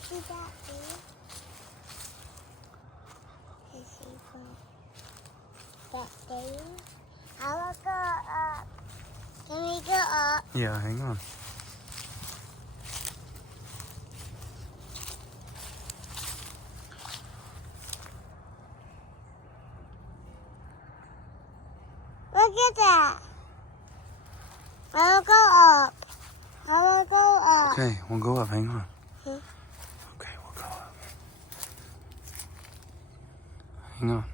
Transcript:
see that, baby? I see that, baby. I will go up. Can we go up? Yeah, hang on. Look at that. I will go up. I will go up. Okay, we'll go up. Hang on. Hmm. Okay, we'll go up. Hang on.